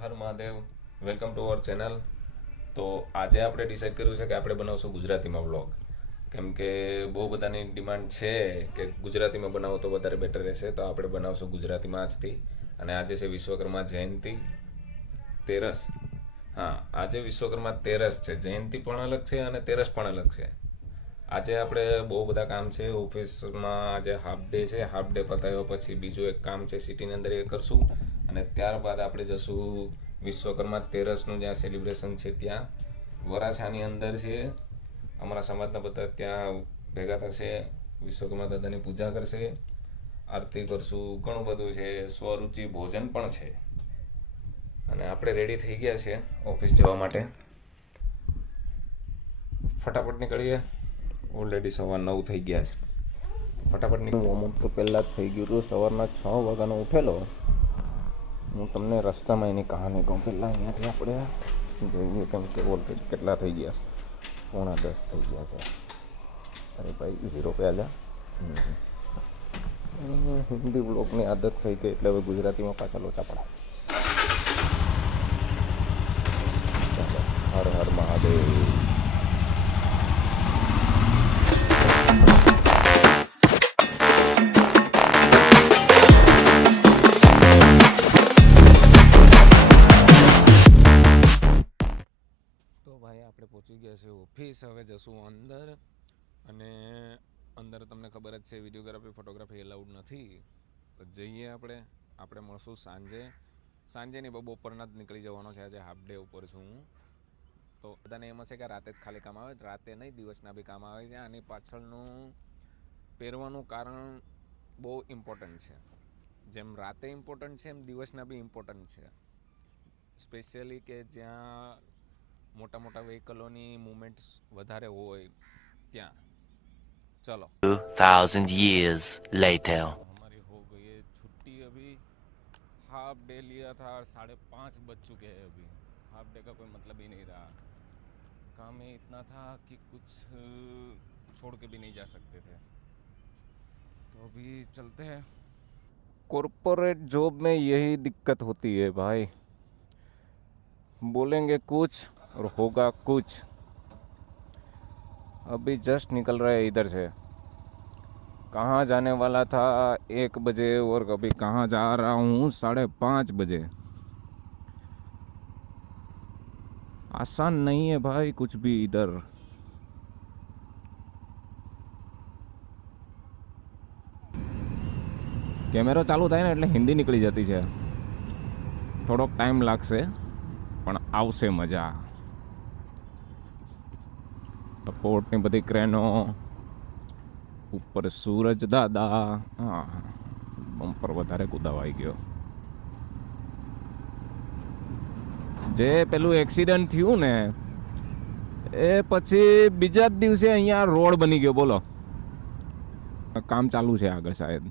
Har Mahadev. Welcome to our channel. તો આજે આપણે ડિસાઈડ કર્યું છે કે આપણે બનાવશું ગુજરાતીમાં વ્લોગ. કેમ કે બહુ બધાની ડિમાન્ડ છે કે ગુજરાતીમાં બનાવો તો વધારે બેટર રહેશે, તો આપણે બનાવશું ગુજરાતીમાં આજથી. અને આજે છે વિશ્વકર્મા જયંતિ તેરસ. હા, આજે વિશ્વકર્મા તેરસ છે. જયંતિ પણ અલગ છે અને તેરસ પણ અલગ છે. આજે આપણે બહુ બધા કામ છે ઓફિસમાં. આજે હાફ ડે છે. હાફ ડે પતાવ્યો પછી બીજું એક કામ છે સિટીની અંદર, એ કરશું. અને ત્યારબાદ આપણે જશું વિશ્વકર્મા તેરસનું જ્યાં સેલિબ્રેશન છે ત્યાં, વરાછાની અંદર છે. અમારા સમાજના બધા ત્યાં ભેગા થશે, વિશ્વકર્મા દાદાની પૂજા કરશે, આરતી કરશું, ઘણું બધું છે. સ્વરૂચિ ભોજન પણ છે. અને આપણે રેડી થઈ ગયા છે ઓફિસ જવા માટે. ફટાફટ નીકળીએ. ઓલરેડી સવાર 9 થઈ ગયા છે. ફટાફટ નીકળ. વોર્મઅપ તો પહેલાં જ થઈ ગયું હતું. સવારના 6 વાગ્યાનો ઉઠેલો. હું તમને રસ્તામાં એની કહાની કહું. પહેલાં અહીંયાથી આપણે જઈએ, કેમ કે ઓલરેડી કેટલા થઈ ગયા છે? 9:45 થઈ ગયા છે. અરે ભાઈ 0 पे आजा. હિન્દી બ્લોગની આદત થઈ ગઈ એટલે હવે ગુજરાતીમાં પાછા લોચા પડે. ચાલો, હર હર મહાદેવ. તો ભાઈ આપણે પહોંચી ગયા છે ઓફિસ. હવે જશું અંદર. અને અંદર તમને ખબર જ છે વિડીયોગ્રાફી ફોટોગ્રાફી એલાઉડ નથી. તો જઈએ આપણે મળશું સાંજે નહીં, બપોરના જ નીકળી જવાનો છે. આજે હાફ ડે ઉપર છું હું. તો બધાને એમ હશે કે રાતે જ ખાલી કામ આવે. રાતે નહીં, દિવસના બી કામ આવે છે. આની પાછળનું પહેરવાનું કારણ બહુ ઇમ્પોર્ટન્ટ છે. જેમ રાતે ઇમ્પોર્ટન્ટ છે એમ દિવસના બી ઇમ્પોર્ટન્ટ છે. સ્પેશિયલી કે જ્યાં મોટા મોટા વ્હીકલોની મૂવમેન્ટ્સ વધારે હોય ત્યાં. चलो 2000 years later. हमारी हो गई है छुट्टी. अभी हाफ डे लिया था और 5:30 बज चुके हैं. अभी हाफ डे का कोई मतलब ही नहीं रहा. काम ही इतना था कि कुछ छोड़ के भी नहीं जा सकते थे. तो अभी चलते हैं. कॉर्पोरेट जॉब में यही दिक्कत होती है भाई. बोलेंगे कुछ और होगा कुछ. अभी जस्ट निकल रहे इधर से. कहाँ जाने वाला था 1 बजे और अभी कहाँ जा रहा हूँ 5:30 बजे. आसान नहीं है भाई कुछ भी इधर. કેમેરો ચાલુ થાય ને એટલે હિન્દી નીકળી જતી છે. થોડોક ટાઈમ લાગશે પણ આવશે મજા. પોર્ટની બધી ક્રેનો ઉપર, સૂરજ દાદા. હા, બમ્પર વધારે કુદાવાઈ ગયો. જે પેલું એક્સિડન્ટ થયું ને એ પછી બીજા જ દિવસે અહીંયા રોડ બની ગયો. બોલો, કામ ચાલુ છે આગળ શાયદ.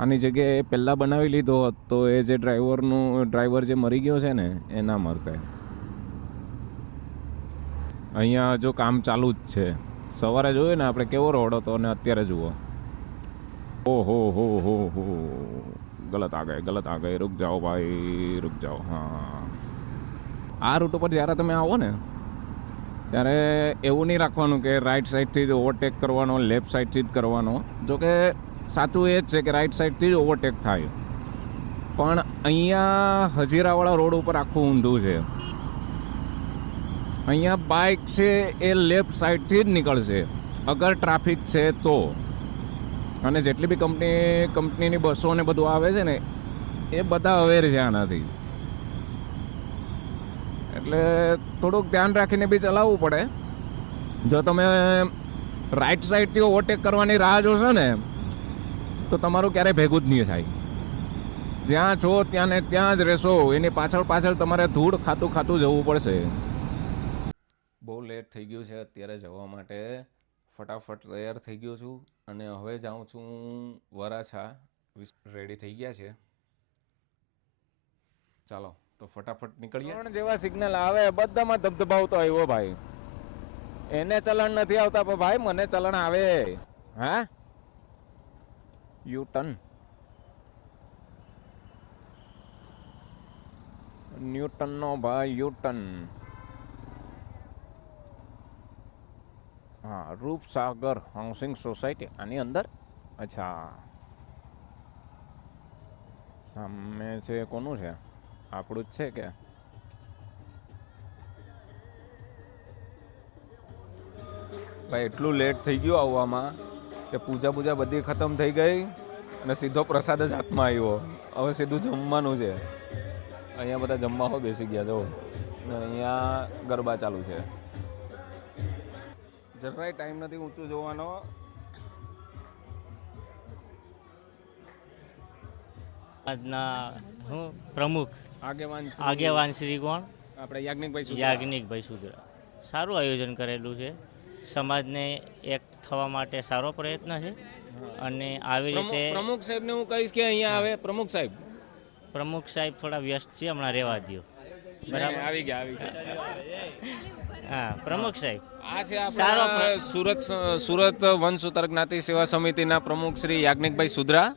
આની જગ્યાએ પહેલાં બનાવી લીધો હોત તો એ જે ડ્રાઈવર જે મરી ગયો છે ને એ ના મરતે. અહીંયા જો કામ ચાલુ જ છે. સવારે જોયું ને આપણે કેવો રોડ હતો અને અત્યારે જુઓ. ઓહો હો હો હો, ગલત આ ગए रुक जाओ भाई, रुक जाओ. હા, આ રૂટ ઉપર જ્યારે તમે આવો ને ત્યારે એવું નહીં રાખવાનું કે રાઈટ સાઈડથી જ ઓવરટેક કરવાનો, લેફ્ટ સાઈડથી જ કરવાનો. જોકે સાચું એ જ છે કે રાઈટ સાઈડથી જ ઓવરટેક થાય. પણ અહીંયા હજીરાવાળા રોડ ઉપર આખું ઊંધું છે. અહીંયા બાઇક છે એ લેફ્ટ સાઈડથી જ નીકળશે અગર ટ્રાફિક છે તો. અને જેટલી બી કંપનીની બસો ને બધું આવે છે ને એ બધા અવેર છે આનાથી. એટલે થોડુંક ધ્યાન રાખીને બી ચલાવવું પડે. જો તમે રાઈટ સાઈડથી ઓવરટેક કરવાની રાહ જોશો ને તો તમારું ક્યારેય ભેગું જ નહીં થાય. જ્યાં છો ત્યાં ને ત્યાં જ રહેશો. એની પાછળ તમારે ધૂળ ખાતું જવું પડશે. બહુ લેટ થઈ ગયું છે અત્યારે જવા માટે. ફટાફટ તૈયાર થઈ ગયો છું અને હવે જાઉં છું વરાછા. રેડી થઈ ગયા છે. ચાલો તો ફટાફટ નીકળીએ. 3 જેવા સિગ્નલ આવે બધામાં ધબધબાવતો આવ્યો ભાઈ. એને ચલણ નથી આવતા પણ ભાઈ મને ચલણ આવે. હા, યુ ટર્ન. ન્યૂટનનો ભાઈ યુટન. હા, રૂપસાગર હાઉસિંગ સોસાયટી આની અંદર. અચ્છા, સામે છે કોનું છે? આપણું જ છે કે? ભાઈ એટલું લેટ થઈ ગયું આવવામાં કે પૂજા બધી ખતમ થઈ ગઈ અને સીધો પ્રસાદ જ હાથમાં આવ્યો. હવે સીધું જમવાનું છે. અહીંયા બધા જમવા હો બેસી ગયા જો. ને અહીંયા ગરબા ચાલુ છે. જરાય ટાઈમ નથી ઊંચું જોવાનો. આજના હું પ્રમુખ આગેવાન આગેવાન શ્રી કોણ આપણે યાજ્ઞિકભાઈ સુદ્રા. યાજ્ઞિકભાઈ સુદ્રા સારું આયોજન કરેલું છે. સમાજને એક થવા માટે સારો પ્રયત્ન છે અને આવી રીતે પ્રમુખ સાહેબને હું કહીશ કે અહીંયા આવે. પ્રમુખ સાહેબ થોડા વ્યસ્ત છે, હમણાં રહેવા દો. બરાબર, આવી ગયા. હા, પ્રમુખ સાહેબ આ છે આપણા સુરત વંશ ઉત્તર જ્ઞાતિ સેવા સમિતિના પ્રમુખ શ્રી યાજ્ઞિકભાઈ સુદ્રા.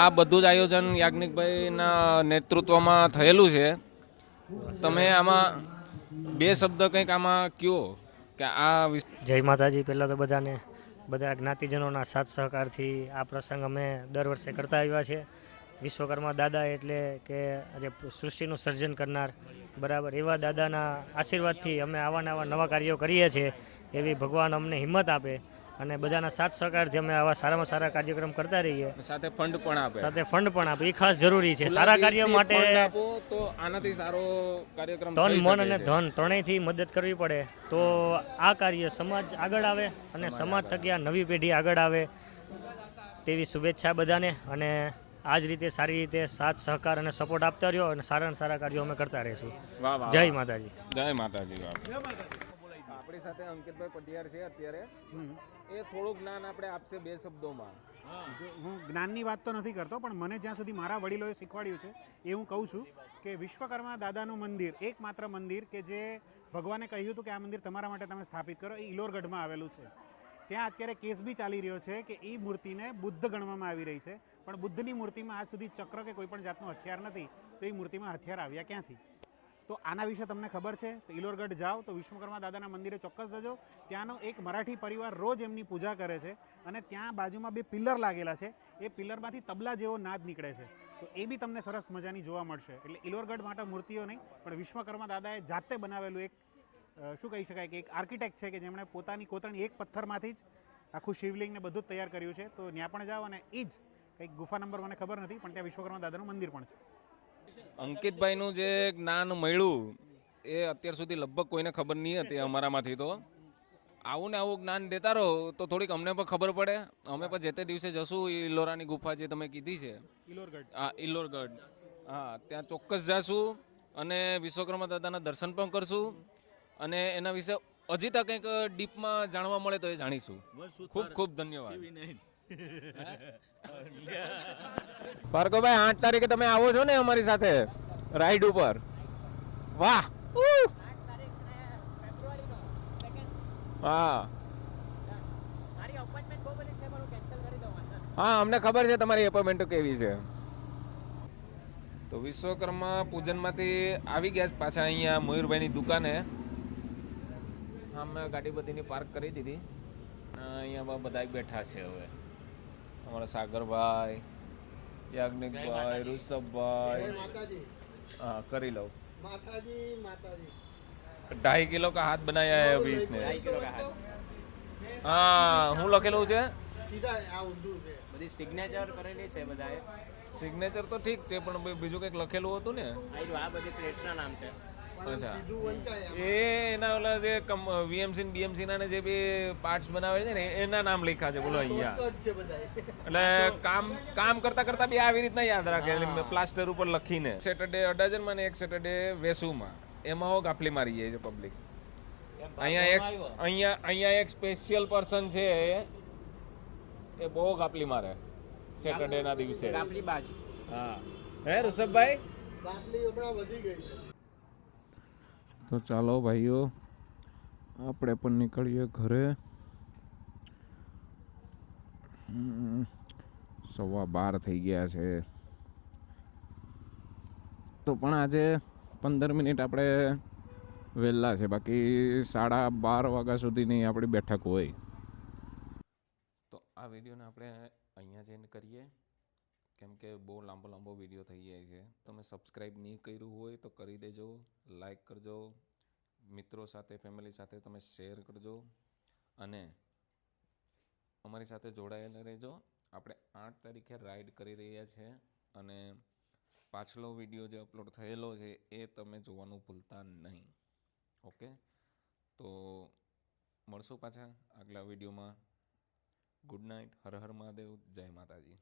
આ બધું જ આયોજન યાજ્ઞિકભાઈના નેતૃત્વમાં થયેલું છે. તમે આમાં બે શબ્દ કંઈક આમાં કયો કે આ જય માતાજી. પહેલાં તો બધા જ્ઞાતિજનોના સાથ સહકારથી આ પ્રસંગ અમે દર વર્ષે કરતા આવ્યા છે. વિશ્વકર્મા દાદા એટલે કે આજે સૃષ્ટિનું સર્જન કરનાર, બરાબર, એવા દાદાના આશીર્વાદથી અમે આવા નવા કાર્યો કરીએ છીએ. એવી ભગવાન અમને હિંમત આપે અને બધાના સાથ સહકારથી અમે આવા સારામાં સારા કાર્યક્રમ કરતા રહીએ. સાથે ફંડ પણ આપે. એ ખાસ જરૂરી છે સારા કાર્યો માટે. તો આનાથી સારો કાર્યક્રમ તન મન અને ધન ત્રણેયથી મદદ કરવી પડે તો આ કાર્ય સમાજ આગળ આવે અને સમાજ થકી આ નવી પેઢી આગળ આવે તેવી શુભેચ્છા બધાને. અને આ જ રીતે સારી રીતે સાથ સહકાર અને સપોર્ટ આપતા રહ્યો અને સારા કાર્યો અમે કરતા રહીશું. જય માતાજી. જય માતાજી. આપણી સાથે અંકિતભાઈ પટિયાર છે અત્યારે. એ થોડું જ્ઞાન આપણે આપશે બે શબ્દોમાં. હું જ્ઞાનની વાત તો નથી કરતો, પણ મને જ્યાં સુધી મારા વડીલોએ શીખવાડ્યું છે એ હું કહું છું કે વિશ્વકર્મા દાદાનું મંદિર એકમાત્ર મંદિર કે જે ભગવાને કહ્યું હતું કે આ મંદિર તમારા માટે તમે સ્થાપિત કરો, એ ઇલોરગઢમાં આવેલું છે. ત્યાં અત્યારે કેસ બી ચાલી રહ્યો છે કે એ મૂર્તિને બુદ્ધ ગણવામાં આવી રહી છે, પણ બુદ્ધની મૂર્તિમાં આજ સુધી ચક્ર કે કોઈ પણ જાતનું હથિયાર નથી, તો એ મૂર્તિમાં હથિયાર આવ્યા ક્યાંથી? તો આના વિશે તમને ખબર છે તો ઇલોરગઢ જાઓ તો વિશ્વકર્મા દાદાના મંદિરે ચોક્કસ જજો. ત્યાંનો એક મરાઠી પરિવાર રોજ એમની પૂજા કરે છે અને ત્યાં બાજુમાં બે પિલ્લર લાગેલા છે. એ પિલ્લરમાંથી તબલા જેવો નાદ નીકળે છે, તો એ બી તમને સરસ મજાની જોવા મળશે. એટલે ઇલોરગઢ માટે મૂર્તિઓ નહીં, પણ વિશ્વકર્મા દાદાએ જાતે બનાવેલું એક શું કહી શકાય કે એક આર્કિટેક્ટ છે કે જેમણે પોતાની કોતરણી એક પથ્થરમાંથી જ આખું શિવલિંગને બધું જ તૈયાર કર્યું છે. તો ત્યાં પણ જાઓ અને એ જ કંઈક ગુફા નંબર મને ખબર નથી, પણ ત્યાં વિશ્વકર્મા દાદાનું મંદિર પણ છે. અંકિતભાઈનું જે જ્ઞાન મળ્યું એ અત્યાર સુધી લગભગ કોઈને ખબર નહીં હતી અમારામાંથી. તો આવું ને આવું જ્ઞાન દેતા રહો તો થોડીક અમને પણ ખબર પડે. અમે પણ જે તે દિવસે જશું ઇલોરાની ગુફા જે તમે કીધી છે ઇલોરગઢ, હા, ત્યાં ચોક્કસ જાશું અને વિશ્વકર્મા દાદાના દર્શન પણ કરશું અને એના વિશે હજી તક કંઈક ડીપમાં જાણવા મળે તો એ જાણીશું. ખૂબ ધન્યવાદ. ભાર્ગવભાઈ, 8 તારીખે તમે આવો છો ને અમારી સાથે રાઈડ ઉપર? વાહ. હા, અમને ખબર છે તમારી એપોઇન્ટમેન્ટ કેવી છે. તો વિશ્વકર્મા પૂજનમાંથી આવી ગયા પાછા અહીંયા મયુરભાઈની દુકાને. અમે ગાડી બધીની પાર્ક કરી દીધી. અહીંયા બધા બેઠા છે. હવે અમારા સાગરભાઈ, યાજ્ઞિકભાઈ, ઋષભભાઈ. हाँ करी लो. 2.5 किलो का हाथ बनाया है अभी इसने. 2.5 किलो का हाथ. हाँ, હું લખેલું છે બધી સિગ્નેચર કરેલી છે બધાએ. સિગ્નેચર તો ઠીક છે પણ બીજું કંઈક લખેલું હતું ને. આ બધી પ્લેટ્સના નામ છે. અચ્છા, એ એના ઓલા જે વીએમસી ને બીએમસી ના જે બી પાર્ટ્સ બનાવે છે ને એના નામ લખ્યા છે. બોલો અહીંયા એટલે કામ કરતા બી આવી રીતના યાદ રાખે પ્લાસ્ટર ઉપર લખીને. સેટરડે અડાજણમાં ને એક સેટરડે વેસુમાં, એમાં હો ગાફલી મારી જાય છે પબ્લિક. અહીંયા એક સ્પેશિયલ પર્સન છે એ બહુ ગાફલી મારે સેટરડે ના દિવસે. ગાફલી બાજ. હા, હે ઋષભભાઈ? ગાફલી હમણાં વધી ગઈ છે. તો ચાલો ભાઈઓ, આપણે પણ નીકળીએ ઘરે. 12:15 થઈ ગયા છે. તો પણ આજે 15 મિનિટ આપણે વહેલા છે, બાકી 12:30 વાગ્યા સુધીની આપણી બેઠક હોય. તો આ વિડીયોને આપણે અહીંયા જ એન્ડ કરીએ, કેમ કે બહુ લાંબો વિડીયો થઈ જાય છે. તમે સબસ્ક્રાઈબ નહીં કર્યું હોય તો કરી દેજો, લાઈક કરજો, મિત્રો સાથે ફેમિલી સાથે તમે શેર કરજો અને અમારી સાથે જોડાયેલા રહેજો. આપણે 8 તારીખે રાઈડ કરી રહ્યા છીએ અને પાછલો વિડીયો જે અપલોડ થયેલો છે એ તમે જોવાનું ભૂલતા નહીં. ઓકે, તો મળશું પાછા આગલા વિડીયોમાં. Good night. હર હર મહાદેવ. જય માતાજી.